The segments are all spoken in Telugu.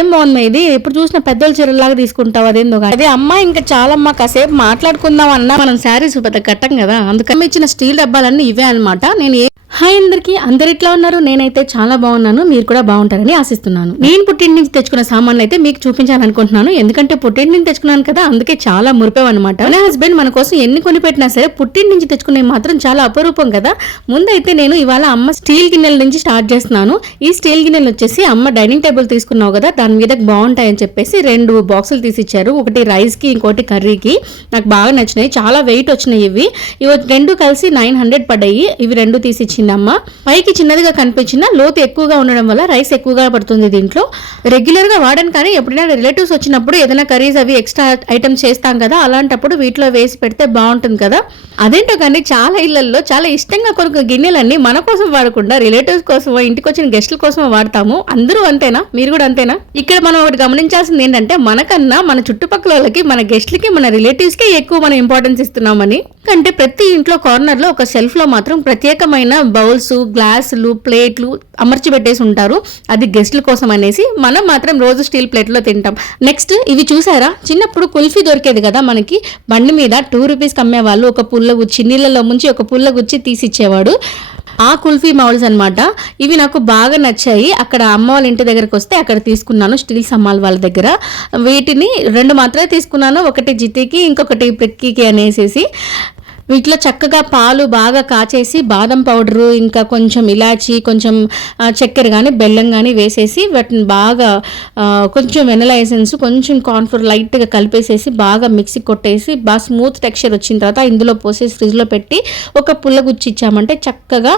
ఏం బాగుంది ఇది, ఎప్పుడు చూసిన పెద్దల చీరలాగా తీసుకుంటావు అదేందో. అదే అమ్మ ఇంకా చాలమ్మా కాసేపు మాట్లాడుకుందాం అన్నా, మనం శారీస్ పెద్ద కట్టం కదా, అందుకని ఇచ్చిన స్టీల్ డబ్బాలన్నీ ఇవే అనమాట. నేను హాయ్ అందరికి, అందరు ఇట్లా ఉన్నారు? నేనైతే చాలా బాగున్నాను, మీరు కూడా బాగుంటారని ఆశిస్తున్నాను. నేను పుట్టింటి నుంచి తెచ్చుకున్న సామాన్లు అయితే మీకు చూపించాలనుకుంటున్నాను, ఎందుకంటే పుట్టింటి నుంచి తెచ్చుకున్నాను కదా, అందుకే చాలా మురిపేవన్నమాట. నా హస్బెండ్ మన కోసం ఎన్ని కొని పెట్టినా సరే పుట్టింటి నుంచి తెచ్చుకునే మాత్రం చాలా అపరూపం కదా. ముందైతే నేను ఇవాళ అమ్మ స్టీల్ గిన్నెల నుంచి స్టార్ట్ చేస్తున్నాను. ఈ స్టీల్ గిన్నెలు వచ్చేసి అమ్మ డైనింగ్ టేబుల్ తీసుకున్నావు కదా, దాని మీద బాగుంటాయని చెప్పేసి 2 బాక్సులు తీసిచ్చారు. ఒకటి రైస్ కి, ఇంకోటి కర్రీకి. నాకు బాగా నచ్చినాయి, చాలా వెయిట్ వచ్చినాయి ఇవి 2 కలిసి 900 పడ్డాయి. ఇవి 2 తీసిచ్చింది అమ్మ. పైకి చిన్నదిగా కనిపించిన, లోతు ఎక్కువగా ఉండడం వల్ల రైస్ ఎక్కువగా పడుతుంది దీంట్లో. రెగ్యులర్ గా వాడను, కానీ ఎప్పుడైనా రిలేటివ్స్ వచ్చినప్పుడు ఏదైనా కర్రీస్ అవి ఎక్స్ట్రా ఐటమ్స్ చేస్తాం కదా, అలాంటప్పుడు వీటిలో వేసి పెడితే బాగుంటుంది కదా. అదేంటో కానీ చాలా ఇళ్లలో చాలా ఇష్టంగా కొనుక్కున్న గిన్నెలన్నీ మన కోసం వాడకుండా రిలేటివ్స్ కోసమో ఇంటికి వచ్చిన గెస్టుల కోసమో వాడతాము. అందరూ అంతేనా? మీరు కూడా అంతేనా? ఇక్కడ మనం ఒకటి గమనించాల్సింది ఏంటంటే, మనకన్నా మన చుట్టుపక్కల వాళ్ళకి, మన గెస్ట్లకి, మన రిలేటివ్స్ కి ఎక్కువ మనం ఇంపార్టెన్స్ ఇస్తున్నామని. అంటే ప్రతి ఇంట్లో కార్నర్ లో ఒక షెల్ఫ్ లో మాత్రం ప్రత్యేకమైన బౌల్స్, గ్లాసులు, ప్లేట్లు అమర్చి పెట్టేసి ఉంటారు. అది గెస్ట్ల కోసం అనేసి. మనం మాత్రం రోజు స్టీల్ ప్లేట్లో తింటాం. నెక్స్ట్ ఇవి చూసారా, చిన్నప్పుడు కుల్ఫీ దొరికేది కదా మనకి, బండి మీద 2 రూపీస్కి అమ్మేవాళ్ళు. ఒక పుల్ల గుచ్చి నీళ్ళలో ముంచి ఒక పుల్ల గుచ్చి తీసిచ్చేవాడు. ఆ కుల్ఫీ మౌల్స్ అనమాట. ఇవి నాకు బాగా నచ్చాయి. అక్కడ అమ్మ వాళ్ళ ఇంటి దగ్గరకు వస్తే అక్కడ తీసుకున్నాను, స్టీల్ సమ్మాల్ వాళ్ళ దగ్గర. వీటిని 2 మాత్రమే తీసుకున్నాను, ఒకటి జితికి, ఇంకొకటి ప్రిక్కీకి అనేసి. వీటిలో చక్కగా పాలు బాగా కాచేసి బాదం పౌడరు, ఇంకా కొంచెం ఇలాచి, కొంచెం చక్కెర కానీ బెల్లం కానీ వేసేసి వాటిని బాగా కొంచెం వెనిలా ఎసెన్స్, కొంచెం కార్న్ఫ్లోర్ లైట్గా కలిపేసేసి బాగా మిక్సీ కొట్టేసి బాగా స్మూత్ టెక్స్చర్ వచ్చిన తర్వాత ఇందులో పోసేసి ఫ్రిడ్జ్లో పెట్టి ఒక పుల్ల గుచ్చి ఇచ్చామంటే చక్కగా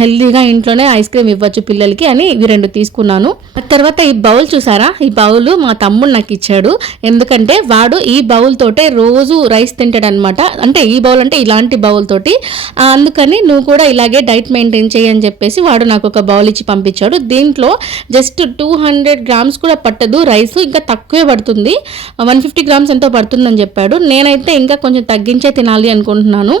హెల్దీగా ఇంట్లోనే ఐస్ క్రీమ్ ఇవ్వచ్చు పిల్లలకి అని ఇవి 2 తీసుకున్నాను. తర్వాత ఈ బౌల్ చూసారా, ఈ బౌల్ మా తమ్ముడు నాకు ఇచ్చాడు. ఎందుకంటే వాడు ఈ బౌల్ తోటే రోజు రైస్ తింటాడు అనమాట. అంటే ఈ బౌల్ అంటే ఇలాంటి బౌల్ తోటి, అందుకని నువ్వు కూడా ఇలాగే డైట్ మెయింటైన్ చేయని చెప్పేసి వాడు నాకు ఒక బౌల్ ఇచ్చి పంపించాడు. దీంట్లో జస్ట్ 200 గ్రామ్స్ కూడా పట్టదు రైస్, ఇంకా తక్కువే పడుతుంది. 150 గ్రామ్స్ ఎంతో పడుతుందని చెప్పాడు. నేనైతే ఇంకా కొంచెం తగ్గించే తినాలి అనుకుంటున్నాను.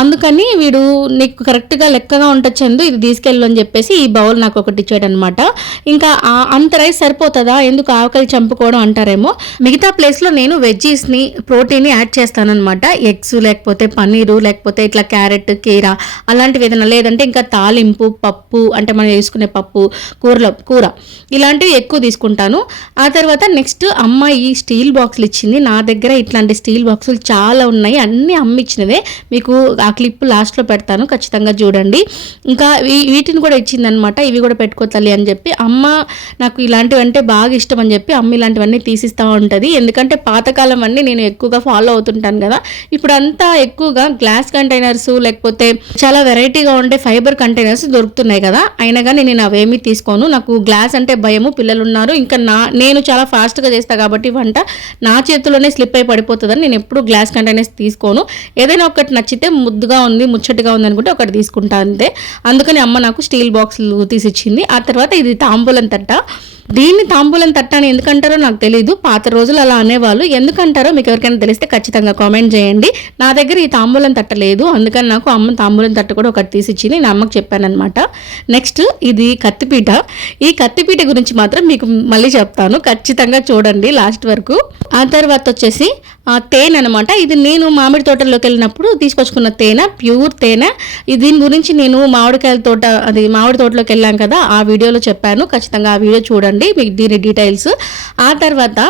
అందుకని వీడు నీకు కరెక్ట్గా లెక్కగా ఉండొచ్చు, ఇది తీసుకెళ్ళు అని చెప్పేసి ఈ బౌల్ నాకు ఒకటి ఇచ్చాడు అనమాట. ఇంకా అంత రైస్ సరిపోతుందా, ఎందుకు ఆకలి చంపుకోవడం అంటారేమో. మిగతా ప్లేస్లో నేను వెజ్జీస్ని, ప్రోటీన్ని యాడ్ చేస్తానన్నమాట. ఎగ్స్, లేకపోతే పన్నీరు, లేకపోతే ఇట్లా క్యారెట్, కీరా అలాంటివి ఏదైనా, లేదంటే ఇంకా తాలింపు, పప్పు అంటే మనం వేసుకునే పప్పు, కూర ఇలాంటివి ఎక్కువ తీసుకుంటాను. ఆ తర్వాత నెక్స్ట్ అమ్మ ఈ స్టీల్ బాక్సులు ఇచ్చింది. నా దగ్గర ఇట్లాంటి స్టీల్ బాక్సులు చాలా ఉన్నాయి, అన్నీ అమ్మ ఇచ్చినవే. మీకు ఆ క్లిప్ లాస్ట్లో పెడతాను, ఖచ్చితంగా చూడండి. ఇంకా వీటిని కూడా ఇచ్చిందనమాట. ఇవి కూడా పెట్టుకోవాలి అని చెప్పి అమ్మ, నాకు ఇలాంటివి అంటే బాగా ఇష్టం అని చెప్పి అమ్మ ఇలాంటివన్నీ తీసిస్తూ ఉంటుంది. ఎందుకంటే పాతకాలం అన్నీ నేను ఎక్కువగా ఫాలో అవుతుంటాను కదా. ఇప్పుడు అంతా ఎక్కువగా గ్లాస్ కంటైనర్స్, లేకపోతే చాలా వెరైటీగా ఉండే ఫైబర్ కంటైనర్స్ దొరుకుతున్నాయి కదా. అయినా కానీ నేను అవేమీ తీసుకోను. నాకు గ్లాస్ అంటే భయము, పిల్లలు ఉన్నారు, ఇంకా నేను చాలా ఫాస్ట్గా చేస్తాను కాబట్టి వంట నా చేతిలోనే స్లిప్ అయి పడిపోతుందని నేను ఎప్పుడు గ్లాస్ కంటైనర్స్ తీసుకోను. ఏదైనా ఒకటి నచ్చితే, ముద్దుగా ఉంది, ముచ్చటగా ఉంది అనుకుంటే ఒకటి తీసుకుంటా అంతే. అందుకని అమ్మ నాకు స్టీల్ బాక్సులు తీసిచ్చింది. ఆ తర్వాత ఇది తాంబూలం తట్ట. దీన్ని తాంబూలం తట్ట అని ఎందుకంటారో నాకు తెలీదు, పాత రోజులు అలా అనేవాళ్ళు. ఎందుకంటారో మీకు ఎవరికైనా తెలిస్తే ఖచ్చితంగా కామెంట్ చేయండి. నా దగ్గర ఈ తాంబూలం తట్ట లేదు, అందుకని నాకు అమ్మ తాంబూలం తట్ట కూడా ఒకటి తీసిచ్చింది. నేను అమ్మకి చెప్పానమాట. నెక్స్ట్ ఇది కత్తిపీట. ఈ కత్తిపీట గురించి మాత్రం మీకు మళ్ళీ చెప్తాను, ఖచ్చితంగా చూడండి లాస్ట్ వరకు. ఆ తర్వాత వచ్చేసి తేనె అనమాట. ఇది నేను మామిడి తోటలోకి వెళ్ళినప్పుడు తీసుకొచ్చుకున్న తేనె, ప్యూర్ తేనె. దీని గురించి నేను మామిడి తోటలోకి వెళ్ళాం కదా, ఆ వీడియోలో చెప్పాను, ఖచ్చితంగా ఆ వీడియో చూడండి మీకు దీని డీటెయిల్స్. ఆ తర్వాత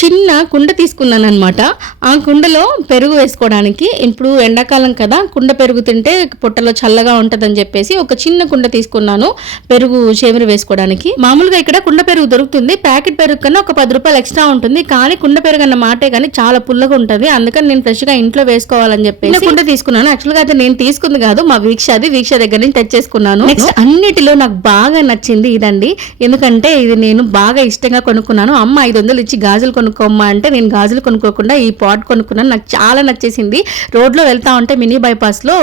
చిన్న కుండ తీసుకున్నాను అనమాట. ఆ కుండలో పెరుగు వేసుకోవడానికి, ఇప్పుడు ఎండాకాలం కదా, కుండ పెరుగు తింటే పొట్టలో చల్లగా ఉంటుందని చెప్పేసి ఒక చిన్న కుండ తీసుకున్నాను పెరుగు చేమిరి వేసుకోవడానికి. మామూలుగా ఇక్కడ కుండ పెరుగు దొరుకుతుంది, ప్యాకెట్ పెరుగు కన్నా ఒక 10 రూపాయలు ఎక్స్ట్రా ఉంటుంది, కానీ కుండ పెరుగు అన్న మాటే కానీ చాలా పుల్లగా ఉంటుంది. అందుకని నేను ఫ్రెష్గా ఇంట్లో వేసుకోవాలని చెప్పేసి కుండ తీసుకున్నాను. యాక్చువల్గా అయితే నేను తీసుకుంది కాదు, మా వీక్ష దగ్గర నుంచి తెచ్చేసుకున్నాను. నెక్స్ట్ అన్నిటిలో నాకు బాగా నచ్చింది ఇదండి, ఎందుకంటే ఇది నేను బాగా ఇష్టంగా కొనుక్కున్నాను. అమ్మ 500 ఇచ్చి గాజులు కొనుక్కోమ్మా అంటే నేను గాజులు కొనుక్కోకుండా ఈ పాట్ కొనుక్కున్నాను. నాకు చాలా నచ్చేసింది. రోడ్లో వెళ్తా ఉంటే మినీ బైపాస్లో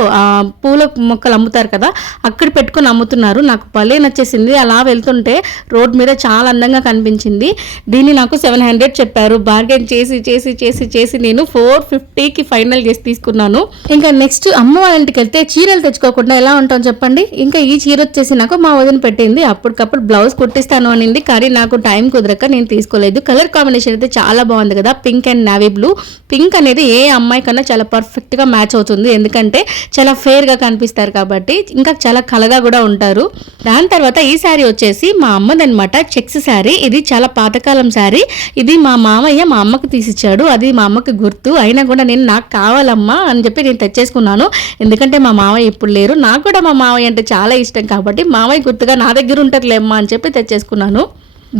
పూల మొక్కలు అమ్ముతారు కదా, అక్కడ పెట్టుకొని అమ్ముతున్నారు. నాకు భలే నచ్చేసింది. అలా వెళ్తుంటే రోడ్ మీద చాలా అందంగా కనిపించింది. దీన్ని నాకు 700 చెప్పారు. బార్గెన్ చేసి చేసి చేసి చేసి నేను 450కి ఫైనల్ చేసి తీసుకున్నాను. ఇంకా నెక్స్ట్ అమ్మ వాళ్ళ ఇంటికి వెళ్తే చీరలు తెచ్చుకోకుండా ఎలా ఉంటాం చెప్పండి. ఇంకా ఈ చీర వచ్చేసి నాకు మా వదిన పెట్టింది. అప్పటికప్పుడు బ్లౌజ్ కుట్టిస్తాను అనింది, కానీ నాకు టైం కుదరక నేను తీసుకోలేదు. కలర్ కాంబినేషన్ అయితే చాలా బాగుంది కదా, pink and navy blue. Pink అనేది ఏ అమ్మాయి కన్నా చాలా పర్ఫెక్ట్ గా మ్యాచ్ అవుతుంది, ఎందుకంటే చాలా ఫేర్ గా కనిపిస్తారు కాబట్టి, ఇంకా చాలా కలగా కూడా ఉంటారు. దాని తర్వాత ఈ శారీ వచ్చేసి మా అమ్మదనమాట, చెక్స్ శారీ. ఇది చాలా పాతకాలం శారీ. ఇది మా మామయ్య మా అమ్మకు తీసిచ్చాడు. అది మా అమ్మకి గుర్తు. అయినా కూడా నేను నాకు కావాలమ్మా అని చెప్పి నేను తెచ్చేసుకున్నాను. ఎందుకంటే మా మామయ్య ఇప్పుడు లేరు. నాకు కూడా మా మామయ్య అంటే చాలా ఇష్టం కాబట్టి మామయ్య గుర్తుగా నా దగ్గర ఉంటారులేమ్మా అని చెప్పి తెచ్చేసుకున్నాను.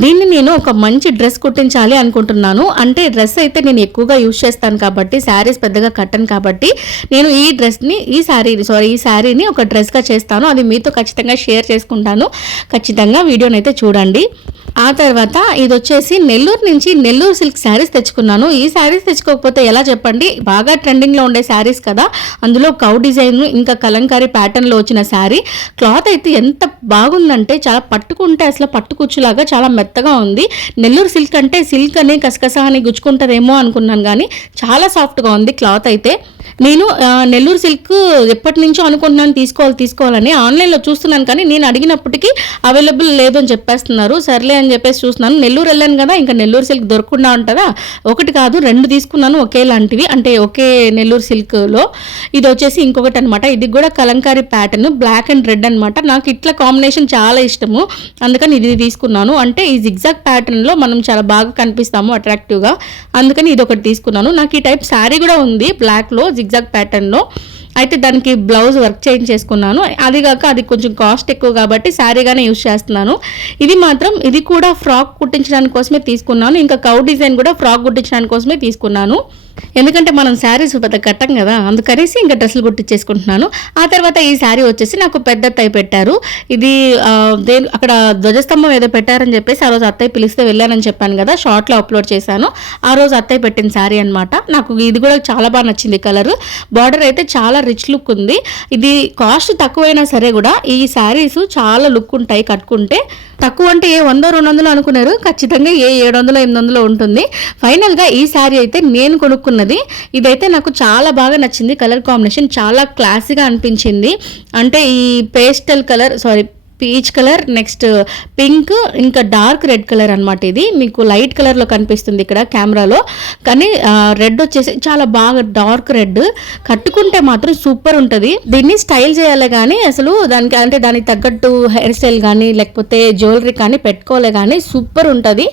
దీన్ని నేను ఒక మంచి డ్రెస్ కుట్టించాలి అనుకుంటున్నాను. అంటే డ్రెస్ అయితే నేను ఎక్కువగా యూజ్ చేస్తాను కాబట్టి, శారీస్ పెద్దగా కట్టను కాబట్టి, నేను ఈ శారీని ఒక డ్రెస్గా చేస్తాను. అది మీతో ఖచ్చితంగా షేర్ చేసుకుంటాను. ఖచ్చితంగా వీడియోని అయితే చూడండి. ఆ తర్వాత ఇది వచ్చేసి నెల్లూరు నుంచి నెల్లూరు సిల్క్ శారీస్ తెచ్చుకున్నాను. ఈ శారీస్ తెచ్చుకోకపోతే ఎలా చెప్పండి, బాగా ట్రెండింగ్లో ఉండే శారీస్ కదా, అందులో కౌ డిజైన్ ఇంకా కలంకారీ ప్యాటర్న్లో వచ్చిన శారీ. క్లాత్ అయితే ఎంత బాగుందంటే చాలా పట్టుకుంటే అసలు పట్టుకుచ్చులాగా చాలా మెత్తగా ఉంది. నెల్లూరు సిల్క్ అంటే సిల్క్ అని కసకస అని గుచ్చుకుంటుందేమో అనుకున్నాను, కానీ చాలా సాఫ్ట్గా ఉంది క్లాత్ అయితే. నేను నెల్లూరు సిల్క్ ఎప్పటి నుంచో అనుకుంటున్నాను తీసుకోవాలని. ఆన్లైన్లో చూస్తున్నాను, కానీ నేను అడిగినప్పటికీ అవైలబుల్ లేదు అని చెప్పేస్తున్నారు. సర్లే అని చెప్పేసి చూస్తున్నాను. నెల్లూరు వెళ్ళాను కదా, ఇంకా నెల్లూరు సిల్క్ దొరకకుండా ఉంటుందా, ఒకటి కాదు 2 తీసుకున్నాను ఒకేలాంటివి, అంటే ఒకే నెల్లూరు సిల్క్లో. ఇది వచ్చేసి ఇంకొకటి అనమాట. ఇది కూడా Kalamkari pattern, black and red అనమాట. నాకు ఇట్లా కాంబినేషన్ చాలా ఇష్టము, అందుకని ఇది తీసుకున్నాను. అంటే ఈ జిగ్జాగ్ ప్యాటర్న్లో మనం చాలా బాగా కనిపిస్తాము అట్రాక్టివ్గా, అందుకని ఇది ఒకటి తీసుకున్నాను. నాకు ఈ టైప్ శారీ కూడా ఉంది బ్లాక్లో జిగ్జాగ్ ప్యాటర్న్లో. అయితే దానికి బ్లౌజ్ వర్క్ చేసుకున్నాను. అదిగాక అది కొంచెం కాస్ట్ ఎక్కువ కాబట్టి శారీగానే యూజ్ చేస్తున్నాను. ఇది కూడా ఫ్రాక్ కుట్టించడానికి కోసమే తీసుకున్నాను. ఇంకా కౌ డిజైన్ కూడా ఫ్రాక్ కుట్టించడానికి కోసమే తీసుకున్నాను. ఎందుకంటే మనం శారీస్ పెద్ద కట్టం కదా, అందుకనేసి ఇంకా డ్రెస్సులు కుట్టించేసుకుంటున్నాను. ఆ తర్వాత ఈ శారీ వచ్చేసి నాకు పెద్ద అత్తయ్య పెట్టారు. ఇది అక్కడ ధ్వజస్తంభం ఏదో పెట్టారని చెప్పేసి ఆ రోజు అత్తయ్య పిలిస్తే వెళ్ళానని చెప్పాను కదా, షార్ట్లో అప్లోడ్ చేశాను. ఆ రోజు అత్తయ్య పెట్టిన శారీ అనమాట. నాకు ఇది కూడా చాలా బాగా నచ్చింది. కలర్ బార్డర్ అయితే చాలా రిచ్ లుక్ ఉంది. ఇది కాస్ట్ తక్కువైనా సరే కూడా ఈ శారీస్ చాలా లుక్ ఉంటాయి కట్టుకుంటే. తక్కువ అంటే ఏ 100-200 అనుకున్నారు, ఖచ్చితంగా ఏ 700-800 ఉంటుంది. ఫైనల్గా ఈ శారీ అయితే నేను కొనుక్కున్నది. ఇదైతే నాకు చాలా బాగా నచ్చింది. కలర్ కాంబినేషన్ చాలా క్లాసీగా అనిపించింది. అంటే ఈ పీచ్ కలర్, నెక్స్ట్ పింక్, ఇంకా డార్క్ రెడ్ కలర్ అనమాట. ఇది మీకు లైట్ కలర్లో కనిపిస్తుంది ఇక్కడ కెమెరాలో, కానీ రెడ్ వచ్చేసి చాలా బాగా డార్క్ రెడ్. కట్టుకుంటే మాత్రం సూపర్ ఉంటుంది. దీన్ని స్టైల్ చేయాలి కానీ అసలు దానికి తగ్గట్టు హెయిర్ స్టైల్ కానీ లేకపోతే జ్యువెలరీ కానీ పెట్టుకోలే కానీ సూపర్ ఉంటుంది.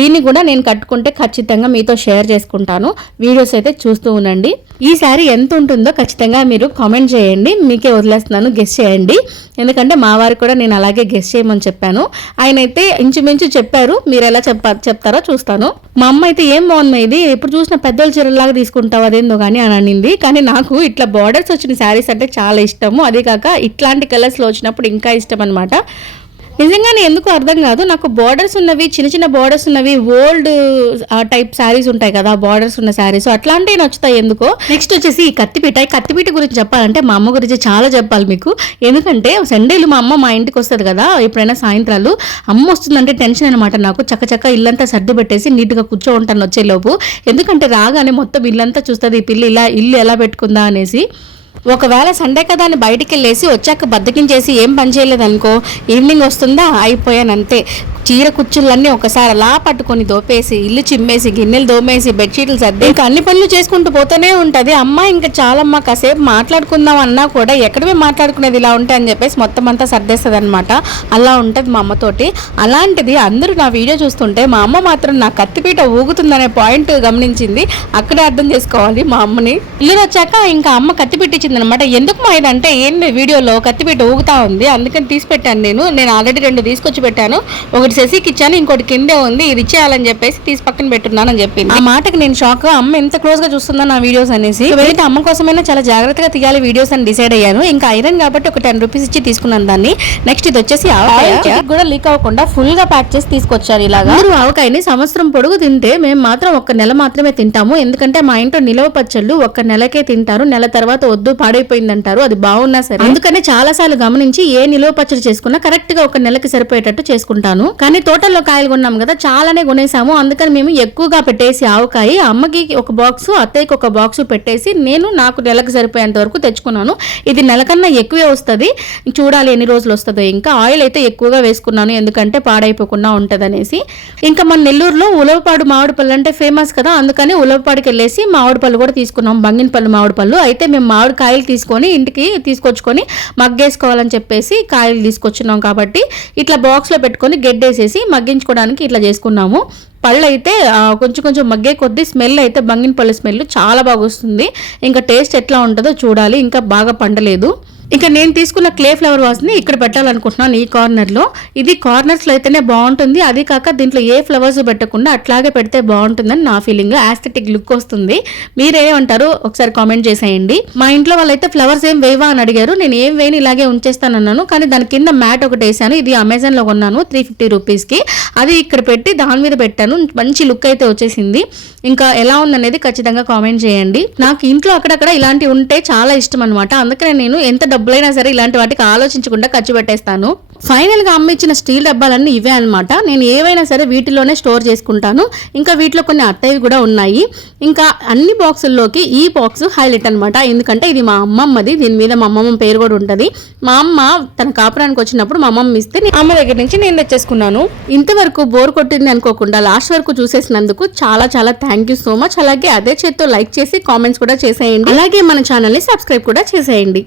దీన్ని కూడా నేను కట్టుకుంటే ఖచ్చితంగా మీతో షేర్ చేసుకుంటాను. వీడియోస్ అయితే చూస్తూ ఉండండి. ఈ శారీ ఎంత ఉంటుందో ఖచ్చితంగా మీరు కామెంట్ చేయండి. మీకే వదిలేస్తున్నాను, గెస్ చేయండి. ఎందుకంటే మా వారికి కూడా నేను అలాగే గెస్ చేయమని చెప్పాను. ఆయన అయితే ఇంచుమించు చెప్పారు. మీరు ఎలా చెప్తారో చూస్తాను. మా అమ్మ అయితే ఏం బాగుంది, ఇది ఎప్పుడు చూసిన పెద్దోళ్ళ చీరలాగా తీసుకుంటావు అదేందో కానీ అని అనింది. కానీ నాకు ఇట్లా బార్డర్స్ వచ్చిన శారీస్ అంటే చాలా ఇష్టము. అదే కాక ఇట్లాంటి కలర్స్లో వచ్చినప్పుడు ఇంకా ఇష్టం అనమాట. నిజంగానే ఎందుకు అర్థం కాదు, నాకు బార్డర్స్ ఉన్నవి, చిన్న చిన్న బార్డర్స్ ఉన్నవి, ఓల్డ్ టైప్ శారీస్ ఉంటాయి కదా, బార్డర్స్ ఉన్న శారీస్ అట్లాంటివి నచ్చుతాయి ఎందుకో. నెక్స్ట్ వచ్చేసి ఈ కత్తిపీట గురించి చెప్పాలంటే మా అమ్మ గురించి చాలా చెప్పాలి మీకు. ఎందుకంటే సండేలు మా అమ్మ మా ఇంటికి వస్తుంది కదా, ఎప్పుడైనా సాయంత్రాలు. అమ్మ వస్తుందంటే టెన్షన్ అనమాట నాకు. చక్క ఇల్లంతా సర్ది పెట్టేసి నీట్గా కూర్చో ఉంటాను వచ్చేలోపు. ఎందుకంటే రాగానే మొత్తం ఇల్లంతా చూస్తుంది, ఈ పిల్లి ఇల్లు ఎలా పెట్టుకుందా అనేసి. ఒకవేళ సండే కదా అని బయటికి వెళ్ళేసి వచ్చాక బద్దకించేసి ఏం పని చేయలేదు అనుకో, ఈవినింగ్ వస్తుందా అయిపోయానంతే. చీర కుచ్చులన్నీ ఒకసారి అలా పట్టుకొని దోపేసి, ఇల్లు చిమ్మేసి, గిన్నెలు దోమేసి, బెడ్షీట్లు సర్ది ఇంకా అన్ని పనులు చేసుకుంటూ పోతూనే ఉంటుంది. అమ్మ ఇంకా చాలమ్మ కాసేపు మాట్లాడుకుందాం అన్నా కూడా ఎక్కడమే మాట్లాడుకునేది ఇలా ఉంటాయి అని చెప్పేసి మొత్తం అంతా సర్దేస్తుంది అనమాట. అలా ఉంటుంది మా అమ్మతోటి. అలాంటిది అందరూ నా వీడియో చూస్తుంటే మా అమ్మ మాత్రం నా కత్తిపీట ఊగుతుందనే పాయింట్ గమనించింది. అక్కడే అర్థం చేసుకోవాలి మా అమ్మని. ఇల్లు వచ్చాక ఇంకా అమ్మ కత్తిపీట ఇచ్చిన అనిపించింది. ఎందుకు మా ఇదంటే ఏంది వీడియోలో కత్తిపీట ఊగుతా ఉంది, అందుకని తీసి పెట్టాను. నేను ఆల్రెడీ 2 తీసుకొచ్చి పెట్టాను, ఒకటి శశికి ఇచ్చాను, ఇంకోటి కిందే ఉంది, ఇది ఇచ్చేయాలని చెప్పేసి తీసి పక్కన పెట్టున్నాను అని చెప్పింది. ఆ మాటకి నేను షాక్. అమ్మ ఎంత క్లోజ్ గా చూస్తుందా నా వీడియోస్ అనేసి. వెళ్తే అమ్మ కోసమైనా చాలా జాగ్రత్తగా తీయాలి వీడియోస్ అని డిసైడ్ అయ్యాను. ఇంకా ఐరన్ కాబట్టి ఒక 10 రూపీస్ ఇచ్చి తీసుకున్నాను దాన్ని. నెక్స్ట్ ఇది వచ్చేసి ఆవకాయ కూడా లీక్ అవ్వకుండా ఫుల్ గా ప్యాక్ చేసి తీసుకొచ్చారు. ఇలాగా మీరు ఆవకాయని సంవత్సరం పొడుగు తింటే మేము మాత్రం 1 నెల మాత్రమే తింటాము. ఎందుకంటే మా ఇంట్లో నిలవ పచ్చళ్ళు 1 నెలకే తింటారు, నెల తర్వాత వద్దు పాడైపోయిందంటారు, అది బాగున్నా సరే. అందుకని చాలా సార్లు గమనించి ఏ నిలవ పచ్చడి చేసుకున్నా కరెక్ట్ గా 1 నెలకి సరిపోయేటట్టు చేసుకుంటాను. కానీ తోటల్లో కాయలు కొన్నాం కదా, చాలానే కొనేసాము. అందుకని మేము ఎక్కువగా పెట్టేసి ఆవకాయ అమ్మకి ఒక బాక్స్, అత్తయ్యకి ఒక బాక్స్ పెట్టేసి నాకు నెలకు సరిపోయేంత వరకు తెచ్చుకున్నాను. ఇది నెల కన్నా ఎక్కువే వస్తుంది, చూడాలి ఎన్ని రోజులు వస్తుందో. ఇంకా ఆయిల్ అయితే ఎక్కువగా వేసుకున్నాను, ఎందుకంటే పాడైపోకుండా ఉంటది అనేసి. ఇంకా మన నెల్లూరులో ఉలవపాడు మామిడి పళ్ళు అంటే ఫేమస్ కదా, అందుకని ఉలవపాడికి వెళ్ళేసి మామిడి పళ్ళు కూడా తీసుకున్నాం, బంగినపల్లి మామిడి పళ్ళు. అయితే మేము మామిడి కాయలు తీసుకొని ఇంటికి తీసుకొచ్చుకొని మగ్గేసుకోవాలని చెప్పేసి కాయలు తీసుకొచ్చున్నాం కాబట్టి ఇట్లా బాక్స్ లో పెట్టుకొని గెడ్డేసేసి మగ్గించుకోవడానికి ఇట్లా చేసుకున్నాము. పళ్ళు అయితే కొంచెం మగ్గే కొద్దీ స్మెల్ అయితే బంగినపల్లి స్మెల్ చాలా బాగా వస్తుంది. ఇంకా టేస్ట్ ఎట్లా ఉంటుందో చూడాలి, ఇంకా బాగా పండలేదు. ఇంకా నేను తీసుకున్న క్లే ఫ్లవర్ వాస్ని ఇక్కడ పెట్టాలనుకుంటున్నాను, ఈ కార్నర్లో. ఇది కార్నర్స్లో అయితేనే బాగుంటుంది, అది కాక దీంట్లో ఏ ఫ్లవర్స్ పెట్టకుండా అట్లాగే పెడితే బాగుంటుందని నా ఫీలింగ్. యాస్థెటిక్ లుక్ వస్తుంది. మీరేమంటారు ఒకసారి కామెంట్ చేసేయండి. మా ఇంట్లో వాళ్ళైతే ఫ్లవర్స్ ఏం వేవా అని అడిగారు. నేను ఏం వేయని ఇలాగే ఉంచేస్తానన్నాను, కానీ దాని కింద మ్యాట్ ఒకటి వేసాను. ఇది అమెజాన్లో కొన్నాను 350 రూపీస్కి. అది ఇక్కడ పెట్టి దాని మీద పెట్టాను, మంచి లుక్ అయితే వచ్చేసింది. ఇంకా ఎలా ఉందనేది ఖచ్చితంగా కామెంట్ చేయండి. నాకు ఇంట్లో అక్కడక్కడ ఇలాంటివి ఉంటే చాలా ఇష్టం అనమాట. అందుకనే నేను ఎంత డబ్బులైనా సరే ఇలాంటి వాటికి ఆలోచించకుండా ఖర్చు పెట్టేస్తాను. ఫైనల్ గా అమ్మ ఇచ్చిన స్టీల్ డబ్బాలన్నీ ఇవే అనమాట. నేను ఏవైనా సరే వీటిలోనే స్టోర్ చేసుకుంటాను. ఇంకా వీటిలో కొన్ని అత్తయ్యవి కూడా ఉన్నాయి. ఇంకా అన్ని బాక్సుల్లోకి ఈ బాక్స్ హైలైట్ అనమాట, ఎందుకంటే ఇది మా అమ్మమ్మది. దీని మీద మా అమ్మమ్మ పేరు కూడా ఉంటుంది. మా అమ్మ తన కాపురానికి వచ్చినప్పుడు మా అమ్మమ్మ ఇస్తే అమ్మ దగ్గర నుంచి నేను తెచ్చేసుకున్నాను. ఇంతవరకు బోర్ కొట్టింది అనుకోకుండా లాస్ట్ వరకు చూసేసినందుకు చాలా చాలా థ్యాంక్ యూ సో మచ్. అలాగే అదే చేత్తో లైక్ చేసి కామెంట్స్ కూడా చేసేయండి. అలాగే మన ఛానల్ని సబ్స్క్రైబ్ కూడా చేసేయండి.